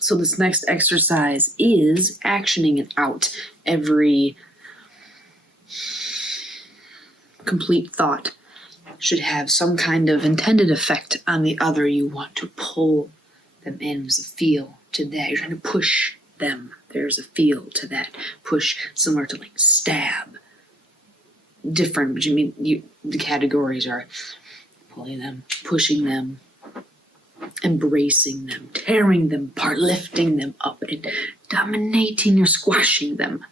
So this next exercise is actioning it out. Every complete thought should have some kind of intended effect on the other. You want to pull them in. There's a feel to that. You're trying to push them. There's a feel to that. Push, similar to like stab. Different, but the categories are pulling them, pushing them, embracing them, tearing them apart, lifting them up, and dominating or squashing them.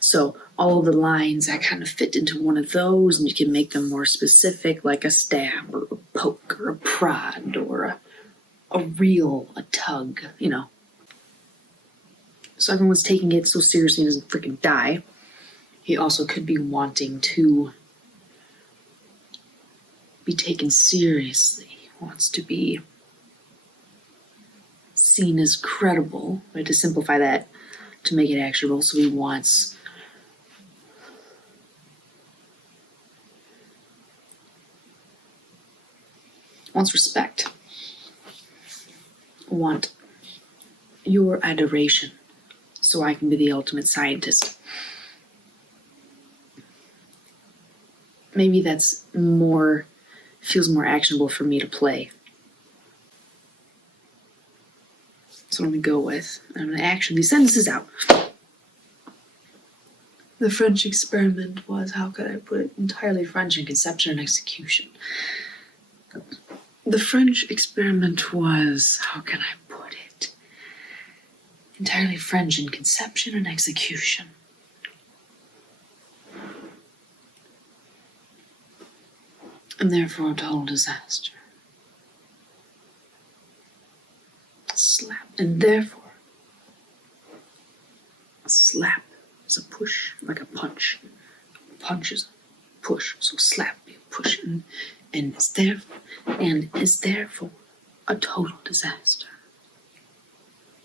So all the lines that kind of fit into one of those, and you can make them more specific, like a stab or a poke or a prod or a reel, a tug, So everyone's taking it so seriously he doesn't freaking die. He also could be wanting to be taken seriously. He wants to be seen as credible. Right? To simplify that, to make it actionable. So he wants respect. Want your adoration so I can be the ultimate scientist. Maybe that's feels more actionable for me to play. So I'm going to go with, I'm going to action these sentences out. The French experiment was, how could I put it, entirely French in conception and execution. The French experiment was, how can I put it, entirely French in conception and execution. And therefore a total disaster. Slap. And therefore, a slap is a push, like a punch. A punch is a push, so slap be a push. And is therefore a total disaster.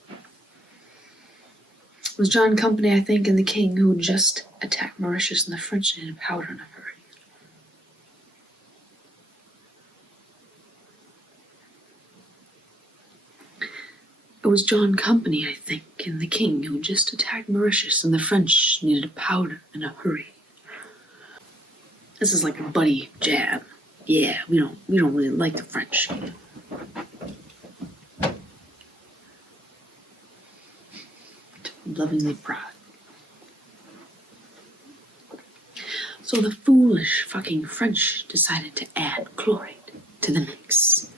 It was John Company, I think, and the king who had just attacked Mauritius, and the French needed powder in a hurry. It was John Company, I think, and the king who just attacked Mauritius, and the French needed a powder in a hurry. This is like a buddy jab. Yeah, we don't really like the French. Lovingly proud. So the foolish fucking French decided to add chloride to the mix.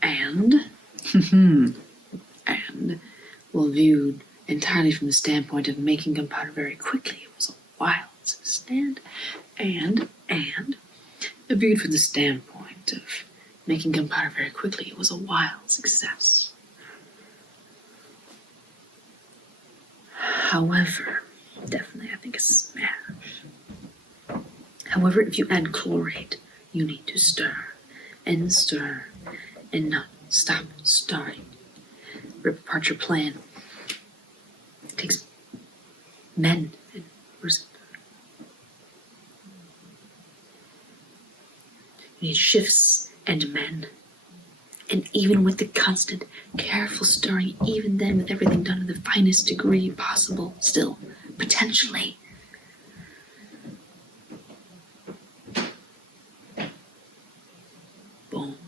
And well, viewed entirely from the standpoint of making gunpowder very quickly, it was a wild stand. And viewed from the standpoint of making gunpowder very quickly, it was a wild success. However, definitely I think a smash. However, if you add chloride, you need to stir and not stop stirring. Rip apart your plan. It takes men and you need shifts and men. And even with the constant, careful stirring, even then with everything done to the finest degree possible, still, potentially. Boom.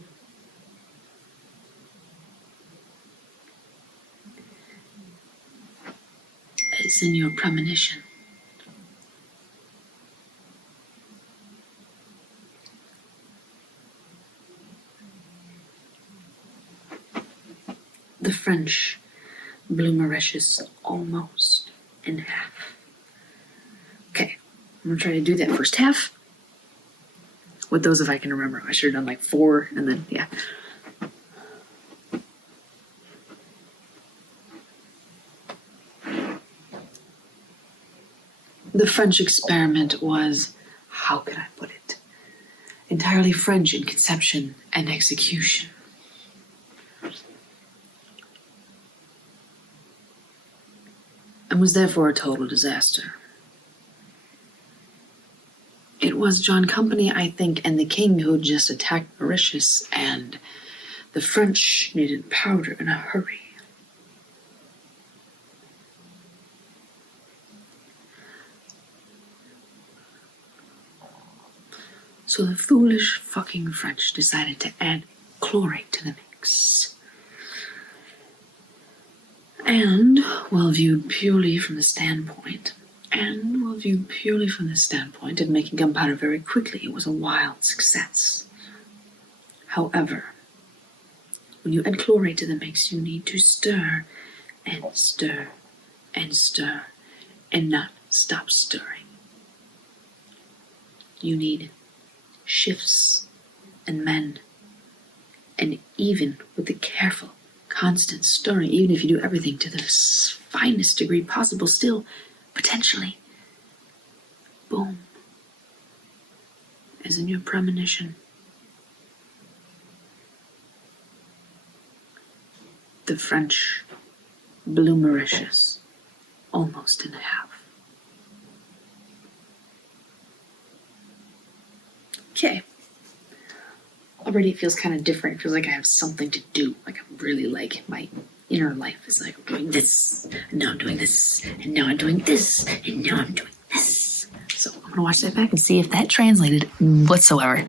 It's in your premonition. The French blew Mauritius almost in half. Okay, I'm gonna try to do that first half with those if I can remember. I should have done like 4 and then, yeah. The French experiment was, how can I put it, entirely French in conception and execution. And was therefore a total disaster. It was John Company, I think, and the king who had just attacked Mauritius, and The French needed powder in a hurry. So the foolish fucking French decided to add chlorate to the mix. And, while viewed purely from the standpoint of making gunpowder very quickly, it was a wild success. However, when you add chlorate to the mix, you need to stir and stir and stir and not stop stirring. You need shifts and men, and even with the careful, constant stirring, even if you do everything to the finest degree possible, still, potentially, boom, as in your premonition, the French blew Mauritius almost in half. Okay. Already it feels kind of different. It feels like I have something to do. Like I'm really like my inner life is like I'm doing this, and now I'm doing this, and now I'm doing this, and now I'm doing this. So I'm gonna watch that back and see if that translated whatsoever.